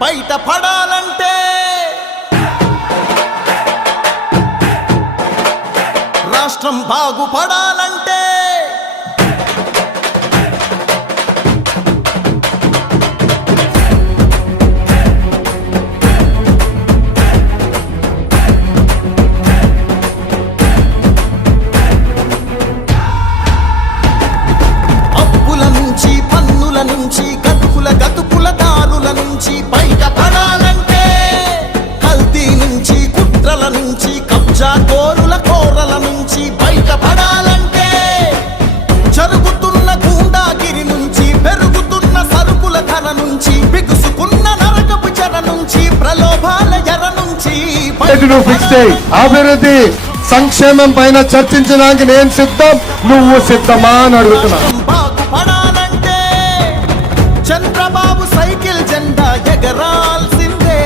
బయట పడాలంటే రాష్ట్రం బాగుపడాలంటే అప్పుల నుంచి పన్నుల నుంచి గతుకుల దారుల నుంచి బయట పడాలంటే కల్తీ నుంచి కుట్రల నుంచి కబ్జా కోరల నుంచి బయట పడాలంటే జరుగుతున్న గూండాగిరి నుంచి పెరుగుతున్న సరుకుల ధర నుంచి బిగుసుకున్న నరకపు చెర నుంచి ప్రలోభాల ఎర నుంచి అభివృద్ధి సంక్షేమం పైన చర్చించడానికి నేను సిద్ధం, నువ్వు సిద్ధమా అని అడుగుతున్నా. బాగుపడాలంటే చంద్రబాబు సైకిల్ జెండా ఎగరాల్సిందే,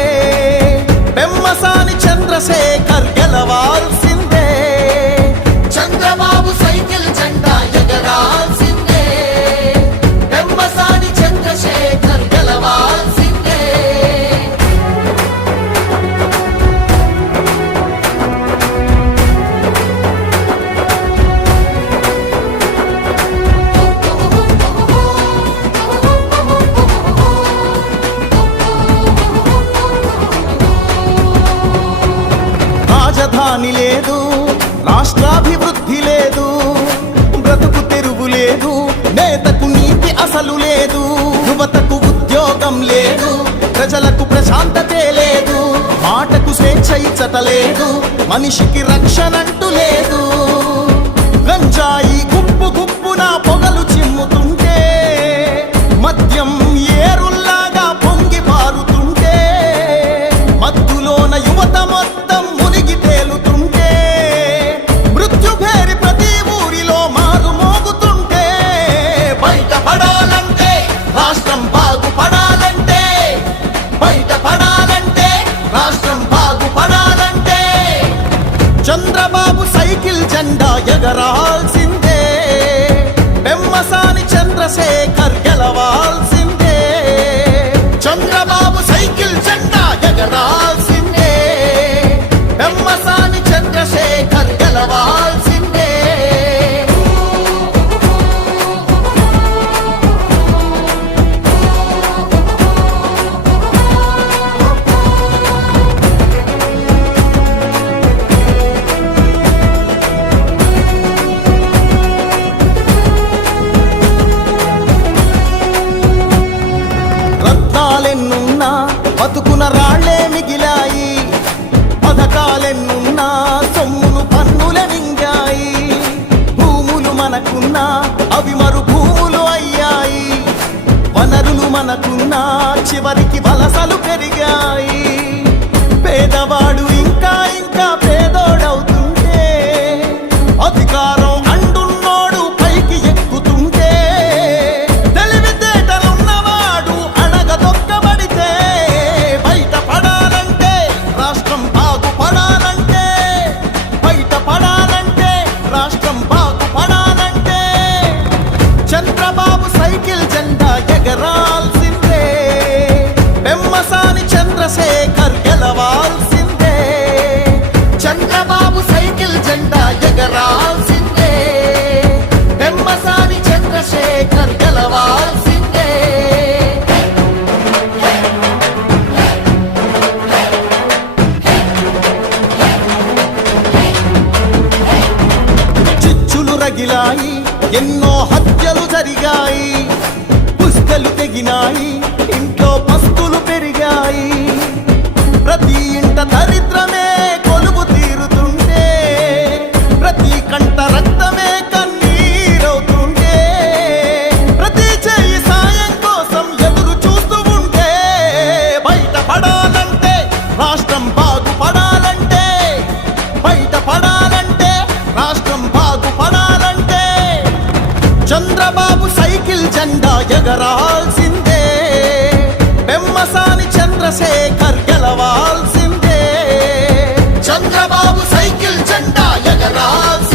పెమ్మసాని చంద్రశేఖర్ గెలవాల్సిందే. చంద్రబాబు సైకిల్ జెండా ఎగరాల్సిందే, పెమ్మసాని చంద్రశేఖర్ గెలవాల్సిందే. రాజధాని లేదు, రాష్ట్రాభివృద్ధి లేదు, బ్రతుకు తెరువు లేదు, నేతకు నీతి అసలు లేదు, యువతకు ఉద్యోగం లేదు, ప్రజలకు ప్రశాంతతే లేదు, మాటకు స్వేచ్ఛ ఇచ్చట లేదు, మనిషికి రక్షణంటూ లేదు. గంజాయి గుప్పున పొగలు చిమ్ముతుంటే, మద్యం ఏరుల్లాగా పొంగి పారుతుంటే, మత్తులోన యువత మొత్తం మునిగి తేలుతుంటే, మృత్యు భేరి ప్రతి ఊరిలో మారు మోగుతుంటే, బయట పడాలంటే రాష్ట్రం బాగుపడాలంటే, బయట పడాలంటే రాష్ట్రం బాగుపడాలంటే చంద్రబాబు సైకిల్ జెండా ఎగరాల్సిందే, పెమ్మసాని చంద్రశేఖర్ గెలవాల్సిందే. చంద్రబాబు సైకిల్ జెండా ఎగరాల్సిందే, పెమ్మసాని చంద్రశేఖర్ గెలవాల్సిందే. రత్నాలెన్నున్నా బతుకున రాళ్లే మిగిలాయి, పథకాలెన్నున్నా సొమ్మును పన్నులే మింగాయి, భూములు మనకున్నా అవి మరు భూములు అయ్యాయి, వనరులు మనకున్నా చివరికి వలసలు పెరిగాయి. పేదవాడు ఇంకా పేదోడవుతుంటే, అధికారం అండున్నోడు పైకి ఎక్కుతుంటే, తెలివితేటలున్నవాడు అడగదొక్కబడితే, బయట పడాలంటే రాష్ట్రం బాగుపడాలంటే, బయట పడాలంటే రాష్ట్రం బాగుపడాలంటే చంద్రబాబు సైకిల్ జెండా ఎగరాల్సిందే, పెమ్మసాని చంద్రశేఖర్ గెలవాల్సిందే. చంద్రబాబు సైకిల్ జెండా ఎగరాల్సిందే, పెమ్మసాని చంద్రశేఖర్ గెలవాల్సిందే. చిచ్చులు రగిలాయి, ఎన్నో హత్యలు జరిగాయి, పుస్తలు తెగినాయి, ఇంట్లో పస్తులు పెరిగాయి, ప్రతి ఇంట దరిద్రమే కొలువు తీరుతుంటే, ప్రతి కంట రక్తమే కన్నీరవుతుంటే, ప్రతి చేయి సాయం కోసం ఎదురు చూస్తూ ఉంటే, బయట పడాలంటే రాష్ట్రం బాగుపడాలంటే, బయట పడాలంటే రాష్ట్రం బాగుపడాలంటే చంద్రబాబు సైకిల్ జెండా ఎగరాల్సిందే, పెమ్మసాని చంద్రశేఖర్ గెలవాల్సిందే. చంద్రబాబు సైకిల్ జెండా ఎగరాల్సిందే.